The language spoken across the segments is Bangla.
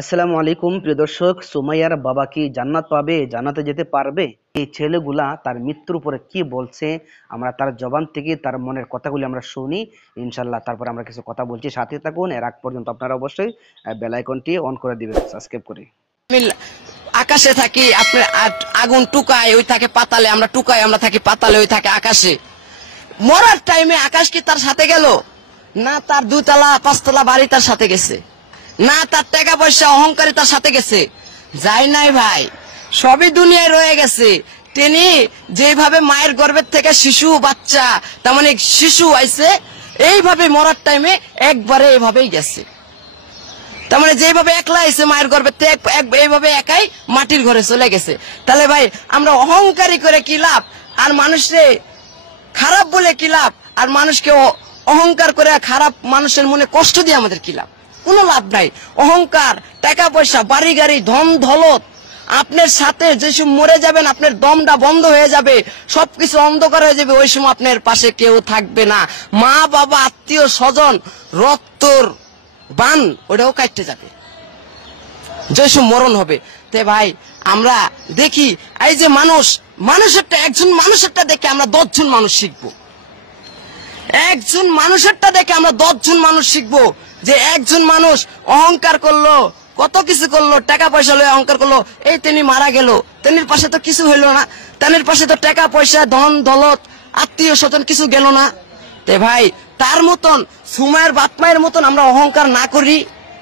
আসসালামু আলাইকুম প্রিয় দর্শক। সুমাইয়ার বাবা কি জান্নাত পাবে, জান্নাতে যেতে পারবে? এই ছেলেগুলা তার মৃত্যুর উপরে কি বলছে, আমরা তার জবান থেকে তার মনের কথাগুলি আমরা শুনি ইনশাল্লাহ। তারপরে আমরা কিছু কথা বলছি, সাথে থাকুন। এর আগ পর্যন্ত আপনারা অবশ্যই বেল আইকনটি অন করে দিবেন, সাবস্ক্রাইব করে। আমি আকাশে থাকি, আপনার আগুন টুকায় ওই থাকে পাতালে, আমরা টুকাই আমরা থাকি পাতালে, ওই থাকে আকাশে। মরার টাইমে আকাশ কি তার সাথে গেল? না, তার দুতলা পাঁচতলা বাড়ি তার সাথে গেছে, না তার টাকা পয়সা অহংকারী তার সাথে গেছে, যাই নাই ভাই, সবই দুনিয়ায় রয়ে গেছে। তিনি যেভাবে মায়ের গর্ভের থেকে শিশু বাচ্চা, তার মানে শিশু আইছে, এইভাবে মরার টাইমে একবারে এইভাবেই গেছে। তার মানে যেভাবে একলা এসে মায়ের গর্ভে এইভাবে একাই মাটির ঘরে চলে গেছে। তাহলে ভাই আমরা অহংকারী করে কি লাভ, আর মানুষে খারাপ বলে কি লাভ, আর মানুষকে অহংকার করে খারাপ মানুষের মনে কষ্ট দিয়ে আমাদের কি লাভ? কোনো লাভ নাই। অহংকার, টাকা পয়সা, বাড়ি গাড়ি, ধন দৌলত, আপনার সাথে যে সময় মরে যাবেন আপনার দমটা বন্ধ হয়ে যাবে, সবকিছু অন্ধকার হয়ে যাবে, ওই সময় আপনার পাশে কেউ থাকবে না। মা বাবা আত্মীয় স্বজন রক্তর বান ওটাও কাটতে যাবে, যেসব মরণ হবে। তে ভাই আমরা দেখি এই যে মানুষেরটা, একজন মানুষেরটা দেখে আমরা 10 জন মানুষ শিখবো। একজন মানুষেরটা দেখে আমরা 10 জন মানুষ শিখবো, যে একজন মানুষ অহংকার করলো, কত কিছু করলো, টাকা পয়সা লয়ে অহংকার করলো, এই তিনি মারা গেল, তেনির পাশে তো কিছু হইলো না, তেনির পাশে তো টাকা পয়সা ধন দৌলত আত্মীয় স্বজন কিছু গেল না। তে ভাই তার মতন সুমায়ের বাপমায়ের মতন আমরা অহংকার না করি,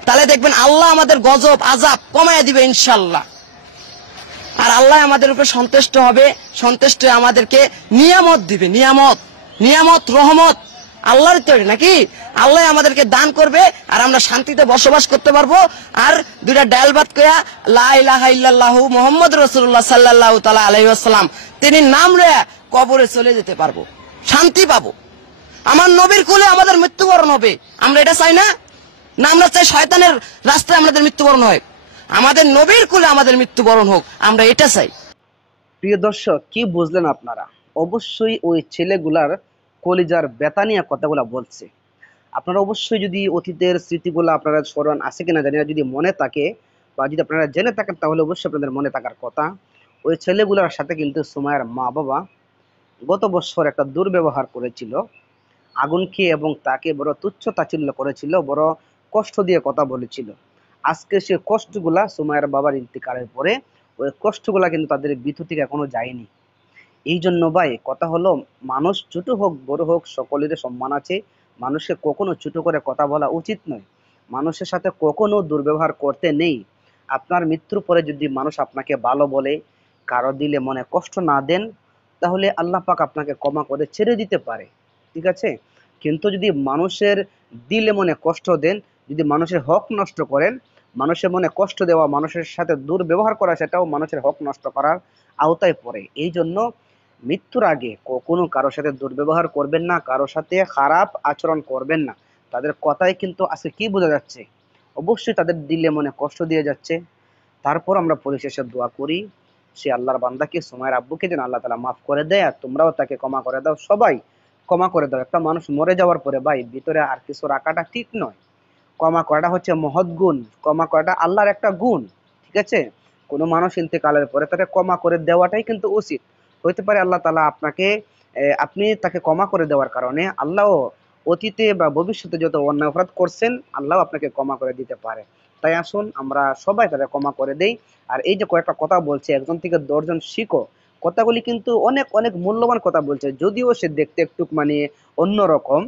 তাহলে দেখবেন আল্লাহ আমাদের গজব আযাব কমায় দিবে ইনশাল্লাহ। আর আল্লাহ আমাদের উপরে সন্তুষ্ট হবে, সন্তুষ্ট আমাদেরকে নিয়ামত দিবে, নিয়ামত রহমত আল্লাহর তৈরি নাকি, আল্লাহ আমাদেরকে দান করবে, আর আমরা শান্তিতে বসবাস করতে পারবো। আর দুইটা ডাল ভাত কইয়া লা ইলাহা ইল্লাল্লাহু মুহাম্মদ রাসূলুল্লাহ সাল্লাল্লাহু তাআলা আলাইহি ওয়াসাল্লাম তিনি নাম রে কবরে চলে যেতে পারবো, শান্তি পাবো। আমার নবীর কুলে আমাদের মৃত্যুবরণ হবে, আমরা এটা চাই না? না আমরা চাই শয়তানের রাস্তায় আমাদের মৃত্যুবরণ হয়? আমাদের নবীর কুলে আমাদের মৃত্যুবরণ হোক, আমরা এটা চাই। প্রিয় দর্শক, কি বুঝলেন আপনারা? অবশ্যই ওই ছেলেগুলার কলিজার ব্যথা নিয়ে কথাগুলা বলছে। আপনারা অবশ্যই যদি অতীতের স্মৃতিগুলো আপনারা স্মরণ আছে কিনা জানি না, যদি মনে থাকে বা যদি আপনারা জেনে থাকেন তাহলে অবশ্যই আপনাদের মনে থাকার কথা। ওই ছেলেগুলোর সাথে কিন্তু সুমাইয়ার মা বাবা গত বছর একটা দুর্ব্যবহার করেছিল, আগুন খেয়ে, এবং তাকে বড় তুচ্ছ তাচ্ছিল্য করেছিল, বড় কষ্ট দিয়ে কথা বলেছিল। আজকে সে কষ্টগুলা সুমাইয়ার বাবার ইন্তিকালের পরে ওই কষ্টগুলা কিন্তু তাদের ভিতর থেকে এখনো যায়নি। এই জন্য ভাই কথা হলো, মানুষ ছোট হোক বড় হোক সকলেরই সম্মান আছে। মানুষকে কখনো ছোট করে কথা বলা উচিত নয়, মানুষের সাথে কখনো দুর্ব্যবহার করতে নেই। আপনার মৃত্যুর পরে যদি মানুষ আপনাকে ভালো বলে, কারো দিলে মনে কষ্ট না দেন, তাহলে আল্লাহ পাক আপনাকে ক্ষমা করে ছেড়ে দিতে পারে, ঠিক আছে? কিন্তু যদি মানুষের দিলে মনে কষ্ট দেন, যদি মানুষের হক নষ্ট করেন, মানুষের মনে কষ্ট দেওয়া, মানুষের সাথে দুর্ব্যবহার করা, সেটাও মানুষের হক নষ্ট করার আওতায় পড়ে। এই জন্য মৃত্যুর আগে কখনো কারোর সাথে দুর্ব্যবহার করবেন না, কারোর সাথে খারাপ আচরণ করবেন না। তাদের কথাই কিন্তু আজকে কি বোঝা যাচ্ছে, অবশ্যই তাদের দিলে মনে কষ্ট দিয়ে যাচ্ছে। তারপর আমরা পরিশেষে দোয়া করি, সে আল্লাহর বান্দাকে, সুমাইয়ার আব্বুকে যেন আল্লাহ তাআলা মাফ করে দেয়, আর তোমরাও তাকে ক্ষমা করে দাও, সবাই ক্ষমা করে দাও। একটা মানুষ মরে যাওয়ার পরে ভাই ভিতরে আর কিছু রাখাটা ঠিক নয়। ক্ষমা করাটা হচ্ছে মহৎ গুণ, ক্ষমা করাটা আল্লাহর একটা গুণ, ঠিক আছে? কোনো মানুষ ইন্তেকালের পরে তাকে ক্ষমা করে দেওয়াটাই কিন্তু উচিত। হইতে পারে আল্লাহ তাআলা আপনাকে, আপনি তাকে ক্ষমা করে দেওয়ার কারণে আল্লাহ অতীতে বা ভবিষ্যতে যত অন্যায় অপরাধ করছেন আল্লাহ আপনাকে ক্ষমা করে দিতে পারে। তাই আসুন আমরা সবাই তাদের ক্ষমা করে দেই। আর এই যে কয়েকটা কথা বলছে, একজন থেকে 10 জন শিখো, কথাগুলি কিন্তু অনেক অনেক মূল্যবান কথা বলছে। যদিও সে দেখতে একটু মানে অন্যরকম,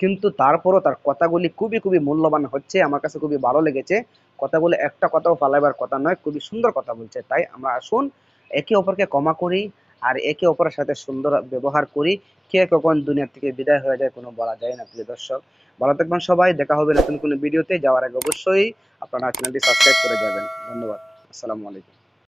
কিন্তু তারপরও তার কথাগুলি খুবই খুবই মূল্যবান হচ্ছে, আমার কাছে খুবই ভালো লেগেছে। কথাগুলো একটা কথাও ফালাইবার কথা নয়, খুবই সুন্দর কথা বলছে। তাই আমরা আসুন একে অপরকে ক্ষমা করি, আর একে অপরের সাথে সুন্দর ব্যবহার করি। কে কখন দুনিয়া থেকে বিদায় হয়ে যায় কোনো বলা যায় না। প্রিয় দর্শক, ভালো থাকবেন সবাই, দেখা হবে নতুন কোনো ভিডিওতে। যাওয়ার আগে অবশ্যই আপনারা চ্যানেলটি সাবস্ক্রাইব করে যাবেন। ধন্যবাদ। আসসালামু আলাইকুম।